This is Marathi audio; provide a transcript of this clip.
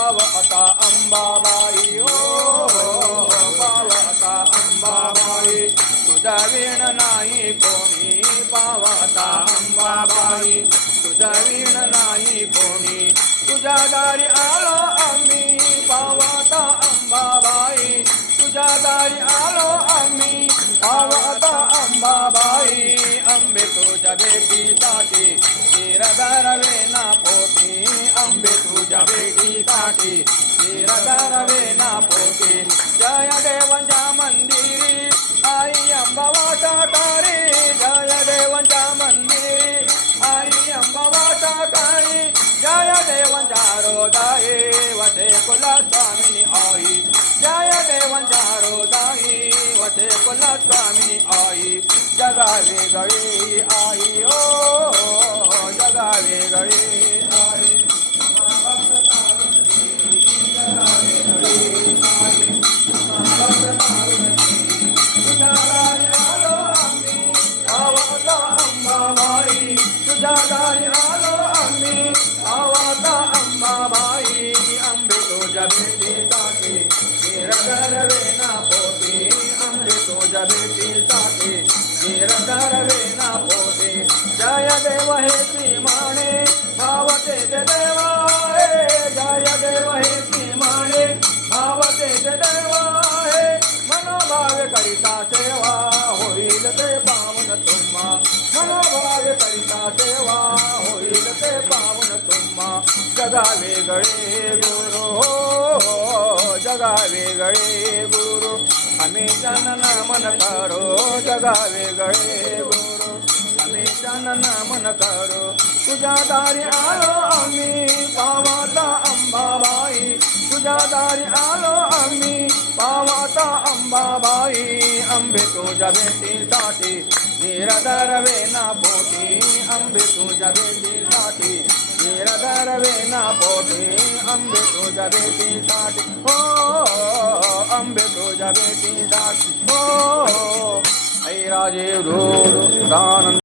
पावता अंबाबाई हो पावता अंबाबाई. तुझा वीण नाही कोणी पावता अंबाबाई. तुझा वीण नाही कोणी तुझ्या दारी आलो आम्ही पावता अंबाबाई. तुझ्या दारी आलो आम्ही पावता अंबाबाई. अंबे तुझ्या भेटीसाठी भेटीसाठी तीर ना पोटी. जय देवांच्या मंदिरी. आई अंबा वाटा तारी जय देवांच्या मंदिरी. आई अंबा वाटा तारी जय देवांच्या रोदाई. वसे कुला स्वामिनी आई. जय देवांच्या रोदाई. वसे कुला स्वामिनी आई. जगावे गळी आई. ओ जगावे गळी देव हे श्रीमाने भावते ते देवा जय देव हे मनोभावे करिता सेवा होईल ते पावन तुम्हा मनोभावे करिता सेवा होईल ते पावन तुम्हा जगावे गळे गुरु हो जगावे गळे गुरु आम्ही जनन मन करो जगावे गळे गुरु आम्ही जनन मन करो तुझ्या दारी आलो आम्ही पावाता अंबाबाई तुझ्या दारी आलो आम्ही पावाता अंबाबाई अंबे तुझ्या भेटीसाठी निरदरवे ना पोटी अंबे तुझ्या भेटीसाठी निरदरवे ना पोटी अंबे तुझ्या भेटीसाठी हो अंबे तुझ्या भेटीसाठी हो ऐ राजे रोड दानंद